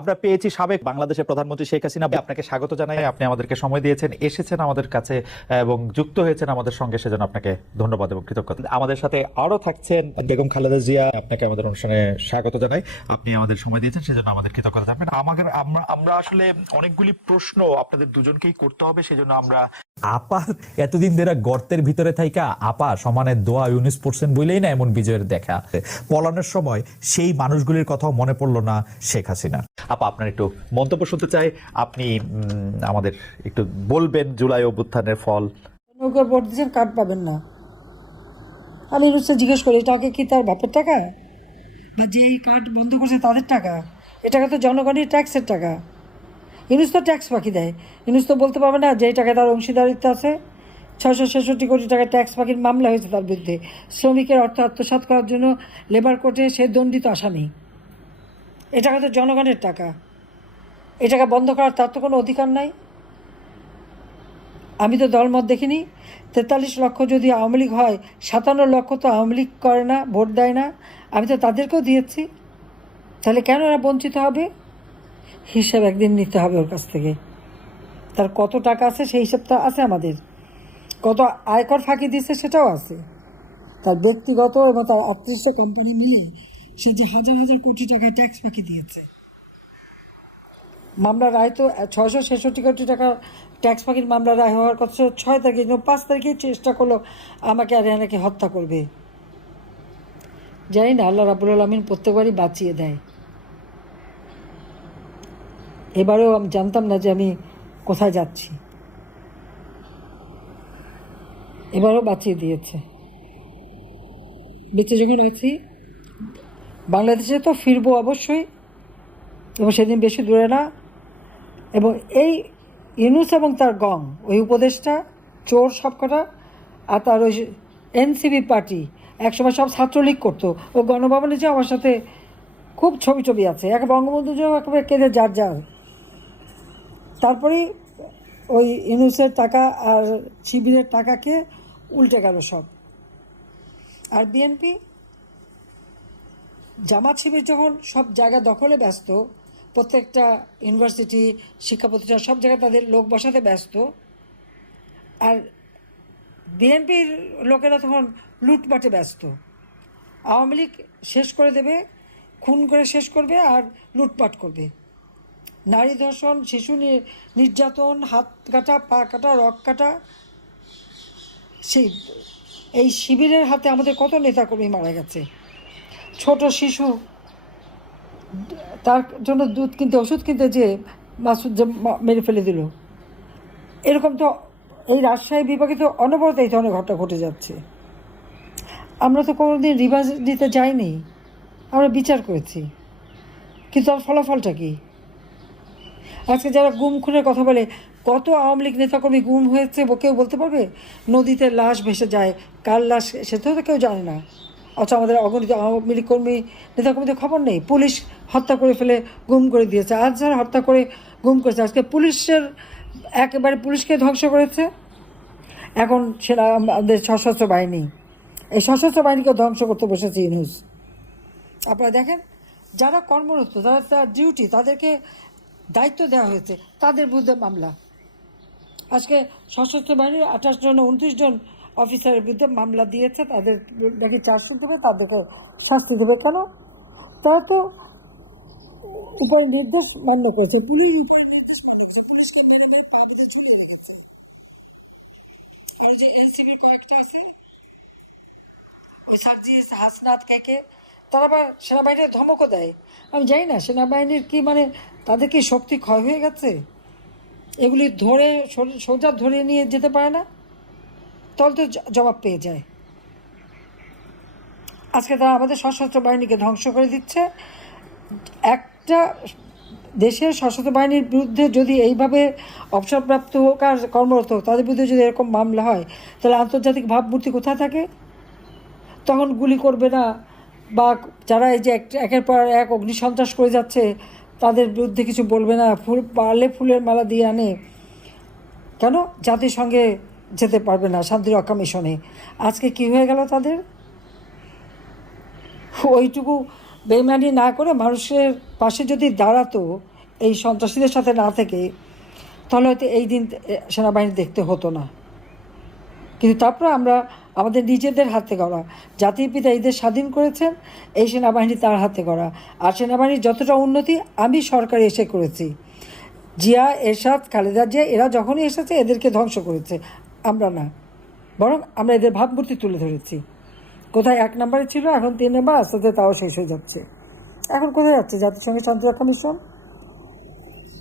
আমরা পেয়েছি সাবেক বাংলাদেশের প্রধানমন্ত্রী শেখ হাসিনা আপনাকে স্বাগত জানাই আপনি আমাদেরকে সময় দিয়েছেন এসেছেন আমাদের কাছে এবং যুক্ত হয়েছেন আমাদের সঙ্গে সেজন্য আপনাকে ধন্যবাদ এবং কৃতজ্ঞতা আমাদের সাথে আরও থাকছেন বেগম খালেদা জিয়া আপনাকে আমাদের অনুষ্ঠানে স্বাগত জানাই আপনি আমাদের সময় দিয়েছেন সেজন্য আমাদের কৃতজ্ঞতা জানবেন আমাদের আমরা আমরা আসলে অনেকগুলি প্রশ্ন আপনাদের দুজনকেই করতে হবে সেজন্য আমরা আপা এতদিন ধরে গর্তের ভিতরে থাইকা আপা সমানে দোয়া ইউনিস পড়ছেন বলেই না এমন বিজয়ের দেখা পলানোর সময় সেই মানুষগুলির কথাও মনে পড়লো না শেখ হাসিনা আপা আপনার একটু মন্তব্য শুনতে চাই আপনি আমাদের একটু বলবেন জুলাই অভ্যুত্থানের ফল নৌকার ভোট দিচ্ছেন কার্ড পাবেন না আমি ইউনুসে জিজ্ঞেস করি টাকা কি তার বাপের টাকা বা যে এই কার্ড বন্ধ করছে তাদের টাকা এ টাকা তো জনগণের ট্যাক্সের টাকা ইনুস তো ট্যাক্স পাখি দেয় ইউনুস তো বলতে পারবে না যে এই টাকায় তার অংশীদারিত্ব আছে ছশো ছেষট্টি কোটি টাকা ট্যাক্স পাখির মামলা হয়েছে তার বিরুদ্ধে শ্রমিকের অর্থ আত্মসাত করার জন্য লেবার কোর্টে সে দণ্ডিত আসামি এ টাকা তো জনগণের টাকা এ টাকা বন্ধ করার তার তো কোনো অধিকার নাই আমি তো দলমত দেখিনি তেতাল্লিশ লক্ষ যদি আওয়ামী লীগ হয় সাতান্ন লক্ষ তো আওয়ামী লীগ করে না ভোট দেয় না আমি তো তাদেরকেও দিয়েছি তাহলে কেন এরা বঞ্চিত হবে হিসাব একদিন নিতে হবে ওর কাছ থেকে তার কত টাকা আছে সেই হিসাব তো আছে আমাদের কত আয়কর ফাঁকি দিচ্ছে সেটাও আছে তার ব্যক্তিগত এবং তার আটত্রিশটা কোম্পানি মিলিয়ে সে যে হাজার হাজার কোটি টাকায় ট্যাক্স ফাঁকি দিয়েছে মামলা রায় তো ছয়শো ছেষট্টি কোটি টাকা ট্যাক্স ফাঁকির মামলা রায় হওয়ার কথা ছয় তারিখে কিন্তু পাঁচ তারিখে চেষ্টা করলো আমাকে এনাকে হত্যা করবে জানি না আল্লাহ রাবুল আলমিন প্রত্যেকবারই বাঁচিয়ে দেয় এবারেও আমি জানতাম না যে আমি কোথায় যাচ্ছি এবারও বাঁচিয়ে দিয়েছে বেঁচে যখন আছি বাংলাদেশে তো ফিরবো অবশ্যই এবং সেদিন বেশি দূরে না এবং এই ইউনুস এবং তার গং ওই উপদেশটা চোর সবকটা আর তার ওই এনসিবি পার্টি একসময় সব ছাত্রলীগ করতো ও গণভবনে যে আমার সাথে খুব ছবি ছবি আছে এক বঙ্গবন্ধু যে একেবারে কেঁদে যার যার তারপরেই ওই ইউনুসের টাকা আর শিবিরের টাকাকে উল্টে গেল সব আর বিএনপি জামাত শিবির যখন সব জায়গা দখলে ব্যস্ত প্রত্যেকটা ইউনিভার্সিটি শিক্ষা প্রতিষ্ঠান সব জায়গায় তাদের লোক বসাতে ব্যস্ত আর বিএনপির লোকেরা তখন লুটপাটে ব্যস্ত আওয়ামী লীগ শেষ করে দেবে খুন করে শেষ করবে আর লুটপাট করবে নারী ধর্ষণ শিশু নির্যাতন হাত কাটা পা কাটা রক কাটা সেই এই শিবিরের হাতে আমাদের কত নেতাকর্মী মারা গেছে ছোট শিশু তার জন্য দুধ কিনতে ওষুধ কিনতে যে মাসুদ মেরে ফেলে দিল এরকম তো এই রাজশাহী বিভাগে তো অনবরত এই ধরনের ঘটনা ঘটে যাচ্ছে আমরা তো কোনোদিন রিভার্স দিতে যাইনি আমরা বিচার করেছি কিন্তু আমার ফলাফলটা কি আজকে যারা গুম খুনের কথা বলে কত আওয়ামী লীগ নেতাকর্মী গুম হয়েছে কেউ বলতে পারবে নদীতে লাশ ভেসে যায় কার লাশ সে তো কেউ জানে না অথচ আচ্ছা, আমাদের অগণিত আওয়ামী লীগ কর্মী নেতাকর্মীদের খবর নেই পুলিশ হত্যা করে ফেলে গুম করে দিয়েছে যারা হত্যা করে গুম করেছে আজকে পুলিশের একেবারে পুলিশকে ধ্বংস করেছে এখন সেটা আমাদের সশস্ত্র বাহিনী এই সশস্ত্র বাহিনীকে ধ্বংস করতে বসেছে নিউজ আপনারা দেখেন যারা কর্মরত যারা তার ডিউটি তাদেরকে দায়িত্ব দেওয়া হয়েছে তাদের বিরুদ্ধে মামলা আজকে সশস্ত্র বাহিনীর আঠাশ জন উনত্রিশ জন অফিসারের বিরুদ্ধে মামলা দিয়েছে তাদের নাকি চার্জশিট দেবে তাদেরকে শাস্তি দেবে কেন তারা তো উপরে নির্দেশ মান্য করেছে পুলিশ উপরে নির্দেশ মান্য করেছে পুলিশকে মেরে মেরে পা বেঁধে ঝুলিয়ে রেখেছে আর যে এনসিবি কয়েকটা আছে ওই সার্জিস হাসনাত কেকে তারা আবার সেনাবাহিনীর ধমকও দেয় আমি জানি না সেনাবাহিনীর কি মানে তাদের কি শক্তি ক্ষয় হয়ে গেছে এগুলি ধরে সোজা ধরে নিয়ে যেতে পারে না তাহলে তো জবাব পেয়ে যায় আজকে তারা আমাদের সশস্ত্র বাহিনীকে ধ্বংস করে দিচ্ছে একটা দেশের সশস্ত্র বাহিনীর বিরুদ্ধে যদি এইভাবে অবসরপ্রাপ্ত হোক আর কর্মরত হোক তাদের বিরুদ্ধে যদি এরকম মামলা হয় তাহলে আন্তর্জাতিক ভাবমূর্তি কোথায় থাকে তখন গুলি করবে না বা যারা এই যে একের পর এক অগ্নিসন্ত্রাস করে যাচ্ছে তাদের বিরুদ্ধে কিছু বলবে না ফুল পারলে ফুলের মালা দিয়ে আনে কেন জাতিসংঘে যেতে পারবে না রক্ষা মিশনে আজকে কি হয়ে গেল তাদের ওইটুকু বেমানি না করে মানুষের পাশে যদি দাঁড়াতো এই সন্ত্রাসীদের সাথে না থেকে তাহলে হয়তো এই দিন সেনাবাহিনী দেখতে হতো না কিন্তু তারপরে আমরা আমাদের নিজেদের হাতে গড়া জাতির পিতা এদের স্বাধীন করেছেন এই সেনাবাহিনী তার হাতে গড়া আর সেনাবাহিনীর যতটা উন্নতি আমি সরকার এসে করেছি জিয়া এরশাদ খালেদা জিয়া এরা যখনই এসেছে এদেরকে ধ্বংস করেছে আমরা না বরং আমরা এদের ভাবমূর্তি তুলে ধরেছি কোথায় এক নম্বরে ছিল এখন তিন নম্বর আস্তে আস্তে তাও শেষ হয়ে যাচ্ছে এখন কোথায় যাচ্ছে জাতিসংঘের শান্তিরক্ষা মিশন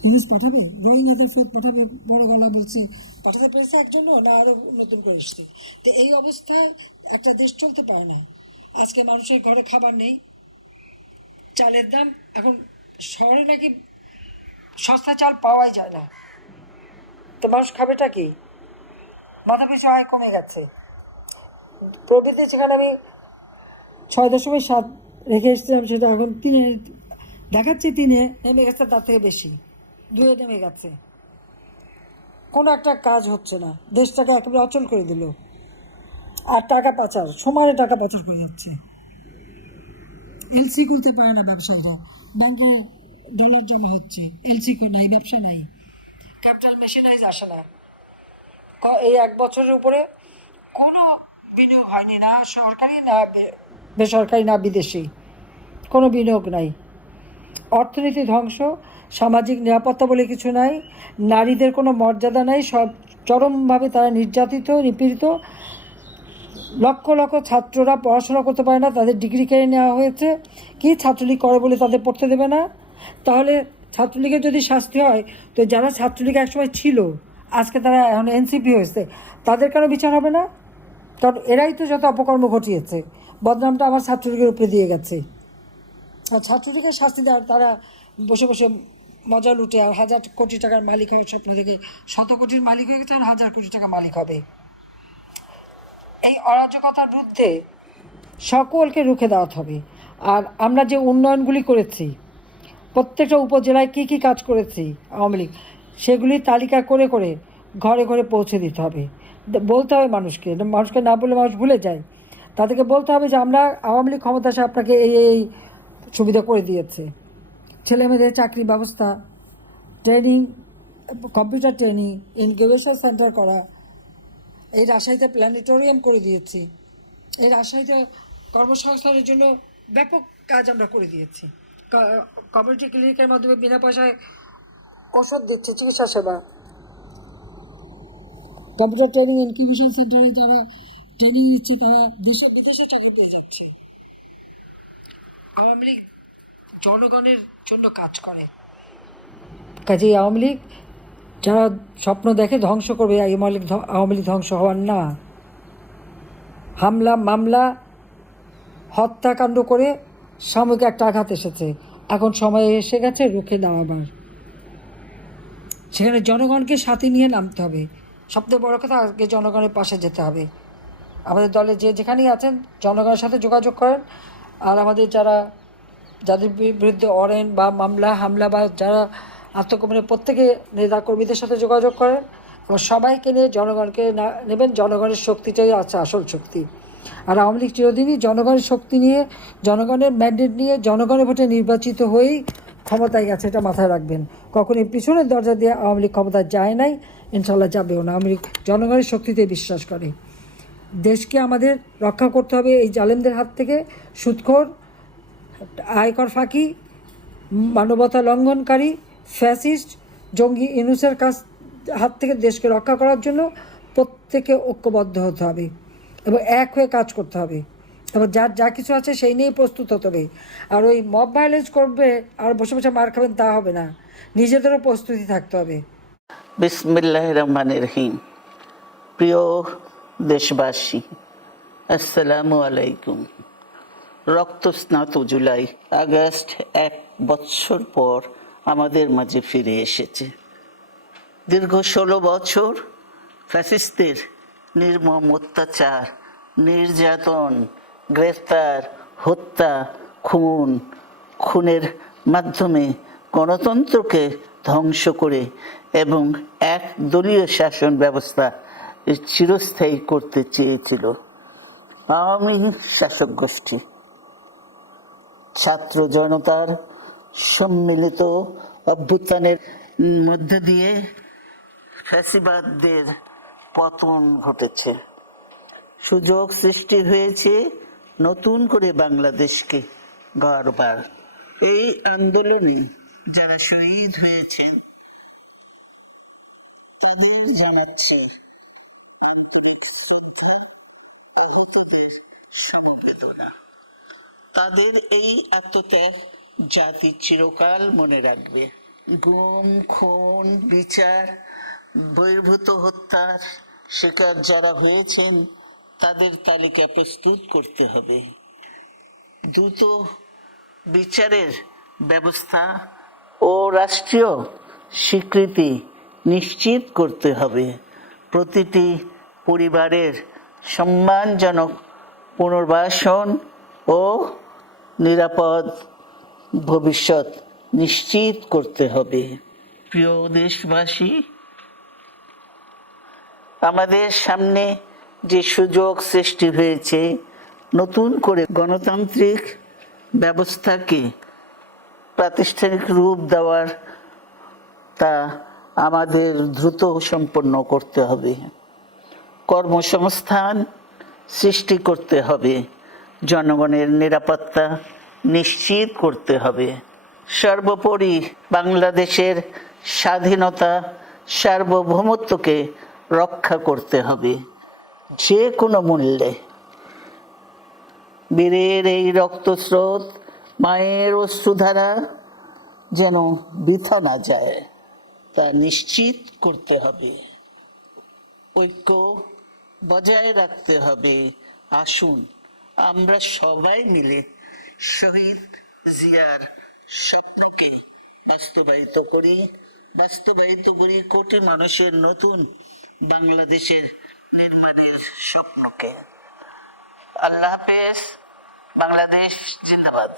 নিউজ পাঠাবে রোহিঙ্গাদের ফেরত পাঠাবে বড় গলা বলছে পাঠাতে পেরেছে একজন না আরো নতুন করে এসছে তো এই অবস্থায় একটা দেশ চলতে পারে না আজকে মানুষের ঘরে খাবার নেই চালের দাম এখন শহরে নাকি সস্তা চাল পাওয়াই যায় না তো মানুষ খাবেটা কি মাধবী সহায় কমে গেছে প্রবৃতি সেখানে আমি ছয় দশমিক সাত রেখে এসেছিলাম সেটা এখন তিনে দেখাচ্ছি তিনে নেমে গেছে তার থেকে বেশি দূরে নেমে গেছে কোনো একটা কাজ হচ্ছে না দেশটাকে একেবারে অচল করে দিল আর টাকা পাচার সমানে টাকা পাচার করে যাচ্ছে এলসি করতে পারে না ব্যবসাটা ব্যাংকে ডলার জমা হচ্ছে এলসি করে নাই ব্যবসা নাই ক্যাপিটাল মেশিনাইজ আসে না এই এক বছরের উপরে কোনো বিনিয়োগ হয়নি না সরকারি না বেসরকারি না বিদেশি কোনো বিনিয়োগ নাই অর্থনীতি ধ্বংস সামাজিক নিরাপত্তা বলে কিছু নাই নারীদের কোনো মর্যাদা নাই সব চরমভাবে তারা নির্যাতিত নিপীড়িত লক্ষ লক্ষ ছাত্ররা পড়াশোনা করতে পারে না তাদের ডিগ্রি কেড়ে নেওয়া হয়েছে কি ছাত্রলীগ করে বলে তাদের পড়তে দেবে না তাহলে ছাত্রলীগের যদি শাস্তি হয় তো যারা ছাত্রলীগ একসময় ছিল আজকে তারা এখন এনসিপি হয়েছে তাদের কেন বিচার হবে না কারণ এরাই তো যত অপকর্ম ঘটিয়েছে বদনামটা আমার ছাত্রলীগের উপরে দিয়ে গেছে আর ছাত্রলীগের শাস্তি দেওয়ার তারা বসে বসে মজা লুটে আর হাজার কোটি টাকার মালিক হওয়ার স্বপ্ন দেখে শত কোটির মালিক হয়ে গেছে আর হাজার কোটি টাকা মালিক হবে এই অরাজকতার বিরুদ্ধে সকলকে রুখে দেওয়াতে হবে আর আমরা যে উন্নয়নগুলি করেছি প্রত্যেকটা উপজেলায় কি কি কাজ করেছি আওয়ামী লীগ সেগুলি তালিকা করে করে ঘরে ঘরে পৌঁছে দিতে হবে বলতে হবে মানুষকে মানুষকে না বলে মানুষ ভুলে যায় তাদেরকে বলতে হবে যে আমরা আওয়ামী লীগ ক্ষমতা এসে আপনাকে এই এই সুবিধা করে দিয়েছে ছেলে মেয়েদের চাকরি ব্যবস্থা training computer training incubation centre করা এই রাজশাহীতে প্ল্যানেটোরিয়াম করে দিয়েছি এই রাজশাহীতে কর্মসংস্থানের জন্য ব্যাপক কাজ আমরা করে দিয়েছি কমিউনিটি ক্লিনিকের মাধ্যমে বিনা পয়সায় কসর দিচ্ছে চিকিৎসা সেবা কম্পিউটার ট্রেনিং ইনকিউবেশন সেন্টারে যারা ট্রেনিং নিচ্ছে তারা দেশে বিদেশে টাকা পেয়ে যাচ্ছে আওয়ামী লীগ জনগণের জন্য কাজ করে কাজে আওয়ামী লীগ যারা স্বপ্ন দেখে ধ্বংস করবে আওয়ামী লীগ আওয়ামী লীগ ধ্বংস হওয়ার না হামলা মামলা হত্যাকাণ্ড করে সাময়িক একটা আঘাত এসেছে এখন সময় এসে গেছে রুখে দাঁড়াবার সেখানে জনগণকে সাথে নিয়ে নামতে হবে সবথেকে বড় কথা আজকে জনগণের পাশে যেতে হবে আমাদের দলে যে যেখানেই আছেন জনগণের সাথে যোগাযোগ করেন আর আমাদের যারা যাদের বিরুদ্ধে অরেন বা মামলা হামলা বা যারা আত্মগোপনে প্রত্যেকে নেতা কর্মীদের সাথে যোগাযোগ করেন এবং সবাইকে নিয়ে জনগণকে নেবেন জনগণের শক্তিটাই আছে আসল শক্তি আর আওয়ামী লীগ চিরদিনই জনগণের শক্তি নিয়ে জনগণের ম্যান্ডেট নিয়ে জনগণের ভোটে নির্বাচিত হয়েই ক্ষমতায় গেছে এটা মাথায় রাখবেন কখনই পিছনের দরজা দিয়ে আওয়ামী লীগ ক্ষমতা যায় নাই ইনশাল্লাহ যাবেও না আওয়ামী লীগ জনগণের শক্তিতে বিশ্বাস করে দেশকে আমাদের রক্ষা করতে হবে এই জালেমদের হাত থেকে সুৎখোর আয়কর ফাঁকি মানবতা লঙ্ঘনকারী ফ্যাসিস্ট জঙ্গি ইনুসের কাছ হাত থেকে দেশকে রক্ষা করার জন্য প্রত্যেকে ঐক্যবদ্ধ হতে হবে এবং এক হয়ে কাজ করতে হবে তারপর যার যা কিছু আছে সেই নিয়েই প্রস্তুত হতে হবে আর ওই মব ভায়োলেন্স করবে আর বসে বসে মার খাবেন তা হবে না নিজেদেরও প্রস্তুতি থাকতে হবে বিসমিল্লাহ রহমান রহিম প্রিয় দেশবাসী আসসালামু আলাইকুম রক্ত স্নাত জুলাই আগস্ট এক বছর পর আমাদের মাঝে ফিরে এসেছে দীর্ঘ ষোলো বছর ফ্যাসিস্টের নির্মম অত্যাচার নির্যাতন গ্রেফতার হত্যা খুন খুনের মাধ্যমে গণতন্ত্রকে ধ্বংস করে এবং এক দলীয় শাসন ব্যবস্থা চিরস্থায়ী করতে চেয়েছিল আওয়ামী শাসক গোষ্ঠী ছাত্র জনতার সম্মিলিত অভ্যুত্থানের মধ্যে দিয়ে ফ্যাসিবাদদের পতন ঘটেছে সুযোগ সৃষ্টি হয়েছে নতুন করে বাংলাদেশকে গড়বার এই আন্দোলনে যারা শহীদ হয়েছেন তাদের জানাচ্ছে আন্তরিক শ্রদ্ধা ও অতীতের সমবেদনা তাদের এই আত্মত্যাগ জাতি চিরকাল মনে রাখবে গুম খুন বিচার বহির্ভূত হত্যার শিকার যারা হয়েছেন তাদের তালিকা প্রস্তুত করতে হবে দ্রুত বিচারের ব্যবস্থা ও রাষ্ট্রীয় স্বীকৃতি নিশ্চিত করতে হবে প্রতিটি পরিবারের সম্মানজনক পুনর্বাসন ও নিরাপদ ভবিষ্যৎ নিশ্চিত করতে হবে প্রিয় দেশবাসী আমাদের সামনে যে সুযোগ সৃষ্টি হয়েছে নতুন করে গণতান্ত্রিক ব্যবস্থাকে প্রাতিষ্ঠানিক রূপ দেওয়ার তা আমাদের দ্রুত সম্পন্ন করতে হবে কর্মসংস্থান সৃষ্টি করতে হবে জনগণের নিরাপত্তা নিশ্চিত করতে হবে সর্বোপরি বাংলাদেশের স্বাধীনতা সার্বভৌমত্বকে রক্ষা করতে হবে যে কোনো মূল্যে বীরের এই রক্তস্রোত মায়ের অশ্রুধারা যেন বৃথা না যায় তা নিশ্চিত করতে হবে ঐক্য বজায় রাখতে হবে আসুন আমরা সবাই মিলে শহীদ জিয়ার স্বপ্নকে বাস্তবায়িত করি বাস্তবায়িত করি কোটি মানুষের নতুন বাংলাদেশের নির্মাণের স্বপ্নকে আল্লাহ হাফেজ বাংলাদেশ জিন্দাবাদ